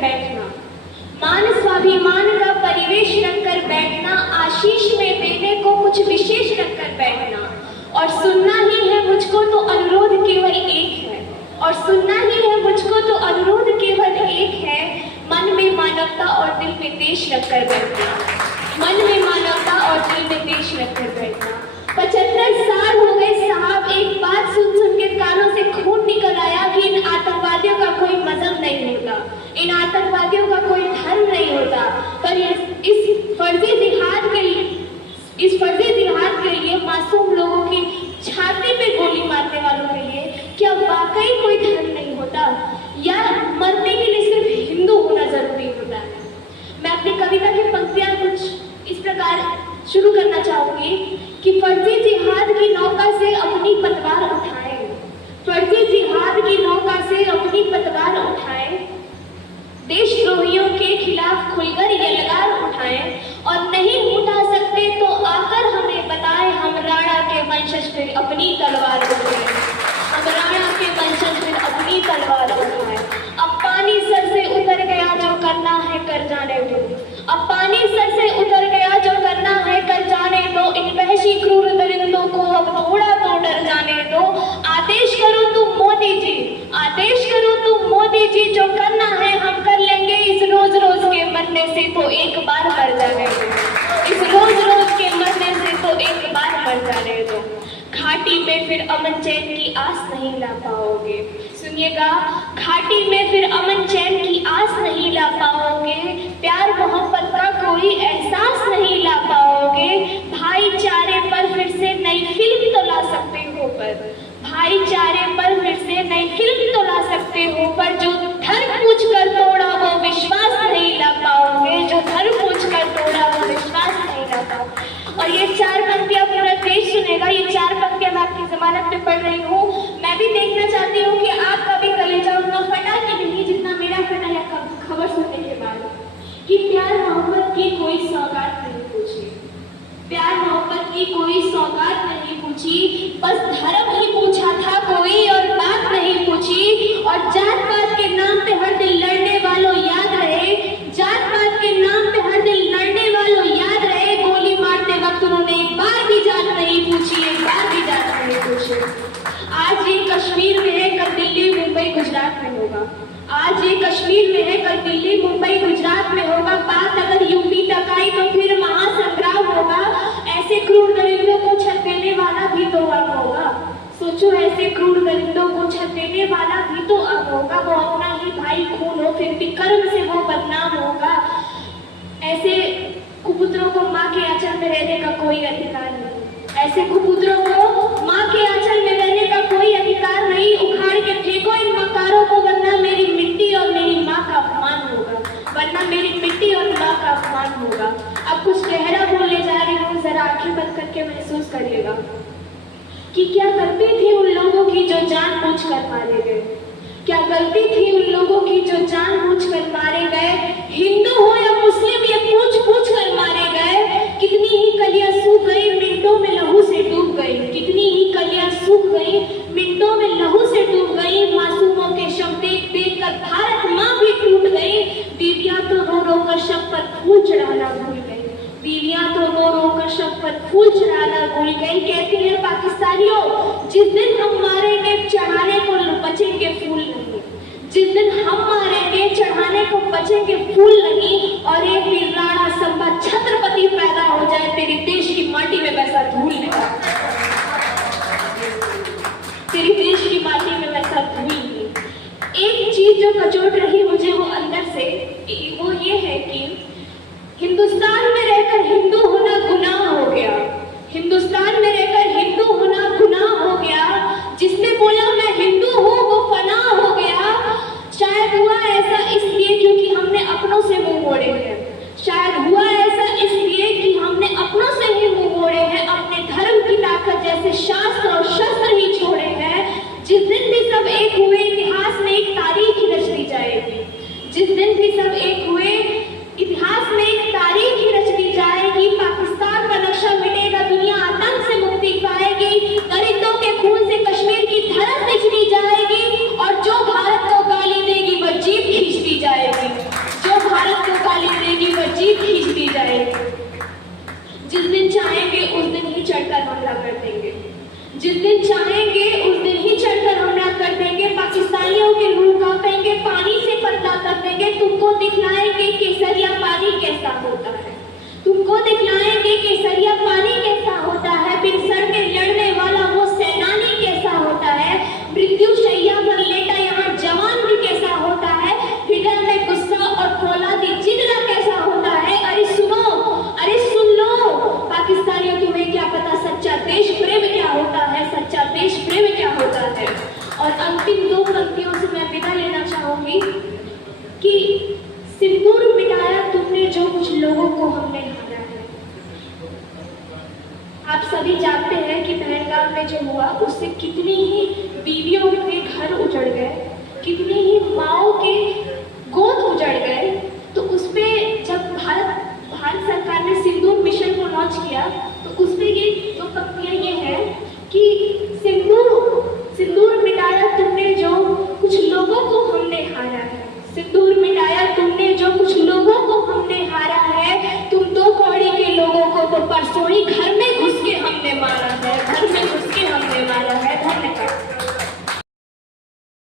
बैठना, मान स्वाभिमान का परिवेश रखकर बैठना, आशीष में देने को कुछ विशेष रखकर बैठना, और सुनना ही है मुझको तो अनुरोध केवल एक है, और सुनना ही है मुझको तो अनुरोध केवल एक है, मन में मानवता और दिल में देश रखकर बैठना, मन में मानवता और दिल में देश रखकर बैठना। 75 साल हो गए साहब, एक बात सुन सुन के कानों से खून निकल आया कि इन आतंकवादियों का कोई मजहब नहीं होता, इन आतंकवादियों का कोई धर्म नहीं होता, पर इस फर्जी जिहाद के लिए मासूम लोगों की छाती पे गोली मारने वालों के लिए क्या वाकई कोई धर्म नहीं होता, या मरने के लिए सिर्फ हिंदू होना जरूरी होता है? मैं अपनी कविता की पंक्तियां कुछ इस प्रकार शुरू करना चाहूंगी कि फर्जी जिहाद की नौका से अपनी पतवार उठाए, फर्जी जिहाद की नौका से अपनी पतवार उठाए, देशद्रोहियों के खिलाफ खुलकर ये लगार उठाएं, और नहीं उठा सकते तो आकर हमें बताएं, हम राणा के वंशज फिर अपनी तलवार उठाएं, हम राणा के वंशज फिर अपनी तलवार उठाएं। अब पानी सर से उतर गया, जो करना है कर जाने दो, अब पानी सर से उतर गया, जो करना है कर जाने दो, इन वहशी क्रूर दरिंदों को अब थोड़ा तो डर जाने दो, आदेश करो तुम मोदी जी, आदेश करो तुम मोदी जी, जो करना है हम कर लेंगे, इस रोज रोज के मरने से तो एक बार मर जाने दो, इस रोज रोज के मरने से तो एक बार मर जाने दो। घाटी में फिर अमन चैन की आस नहीं ला पाओगे, सुनिएगा, घाटी में फिर अमन चैन की आस नहीं ला पाओगे, प्यार मोहब्बत का कोई एहसास नहीं ला पाओगे, भाईचारे पर फिर से नई फिल्म तो ला सकते हो, पर भाईचारे पर फिर से नई फिल्म तो ला सकते हो, पर जो धर्म पूछ कर तोड़ा वो विश्वास नहीं ला पाओगे, जो धर्म पूछ कर तोड़ा वो विश्वास नहीं ला पाओगे। और ये 4 पंक्तियां पूरा देश सुनेगा, ये 4 पंक्तियां मैं आपकी जमानत पे पढ़ रही हूँ। मैं भी देखना चाहती हूँ कि आपका भी कलेजा उतना फटा कि नहीं जितना मेरा फटा है खबर सुनने के बाद, कि प्यार मोहब्बत की कोई सौगात नहीं पूछी, प्यार मोहब्बत की कोई सौगात नहीं पूछी, बस धर्म ही पूछा था कोई और बात नहीं पूछी, और जात पात के नाम पे हर दिन लड़ने वालों याद रहे, जात पात के नाम पे हर दिन लड़ने वालों याद रहे, गोली मारते वक्त उन्होंने एक बार भी जात नहीं पूछी, एक बार भी जात नहीं पूछी। आज ये कश्मीर में है, कल दिल्ली मुंबई गुजरात में होगा, आज ये कश्मीर में है, कल दिल्ली मुंबई गुजरात में होगा, बात अगर यूपी तक आई तो फिर महासंग्राम होगा, ऐसे क्रूर दरिंदों को छत देने वाला भी तो अब होगा, सोचो ऐसे क्रूर दरिंदों को छत देने वाला भी तो अब होगा, वो अपना ही भाई खून हो फिर भी कर्म से वो बदनाम होगा, ऐसे कुपुत्रों को माँ के आंचल में रहने का कोई अधिकार नहीं, ऐसे कुपुत्रों को माँ के आंचल में रहने का कोई अधिकार नहीं, उखाड़ के फेंको इन मकारों को, वरना मेरी मिट्टी और मेरी माँ का अपमान होगा, वरना मेरी मिट्टी और माँ का अपमान होगा। अब कुछ गहरा बोलने जा रही हूँ, जरा आंखें बंद करके महसूस करिएगा कि क्या गलती थी उन लोगों की जो जानबूझकर मारे गए, क्या गलती थी उन लोगों की जो जानबूझकर मारे गए, हिंदू हो या मुस्लिम ये पूछ पूछ कर मारे गए, कितनी ही कलियां सूख गई मिनटों में लहू से डूब गई, कितनी ही कलियां सूख गई मिनटों में लहू से डूब गई, मासूमों के शव देख देख कर भारत माँ भी टूट गई, बीवियां तो रो रो कर शव पर फूल चढ़ाना भूल गई, बीवियां तो रो रो कर शव पर फूल चढ़ाना भूल गई। कहती है पाकिस्तानियों, जिस दिन हम मारेंगे चढ़ाने को बचेंगे फूल नहीं, जिस दिन हम मारेंगे चढ़ाने को बचेंगे फूल नहीं, और एक भी राणा संभा छत्रपति पैदा हो जाए तेरी देश की माटी में वैसा धूल नहीं, तेरी देश की माटी में वैसा धूल नहीं। एक चीज जो कचोट रही मुझे वो अंदर से, वो ये है कि हिंदुस्तान में रहकर हिंदू होना गुनाह हो गया, हिंदुस्तान में रहकर हिंदू होना गुनाह हो गया, जिसने बोला मैं हिंदू हूँ वो फना हो गया। शायद हुआ ऐसा इसलिए क्योंकि हमने अपनों से मुंह मोड़े हैं, शायद हुआ ऐसा इसलिए कि हमने अपनों से ही मुंह मोड़े हैं, अपने धर्म की ताकत जैसे शास्त्र और शस्त्र ही छोड़े हैं। जिस दिन भी सब एक हुए इतिहास में एक तारीख रच दी जाएगी, जिस दिन भी सब एक हुए इतिहास में एक तारीख ही रच दी जाएगी, पाकिस्तान का नक्शा मिटेगा, दुनिया आतंक से मुक्ति पाएगी, दरिंदों के खून से कश्मीर की धरत सिंचनी जाएगी, और जो भारत को गाली देगी वह जीभ खींचती जाएगी। दिखलाएंगे केसरिया पानी कैसा होता है, तुमको दिखलाएंगे केसरिया पानी कैसा होता है, बिन सर के लड़ने वाला वो सेनानी कैसा होता है, मृत्यु शैया पर लेटा यहाँ जवान भी कैसा होता है, फिगर में गुस्सा और फौलादी जिगरा कैसा होता है। अरे सुनो, अरे सुन लो पाकिस्तानियों, तुम्हें क्या पता सच्चा देश प्रेम क्या होता है, सच्चा देश प्रेम क्या होता है। और अंतिम दो पंक्तियों से मैं विदा लेना चाहूंगी कि सिंदूर मिटाया तुमने जो कुछ लोगों को हमने हारा है। आप सभी जानते हैं कि पहलगाम में जो हुआ उससे कितनी ही बीवियों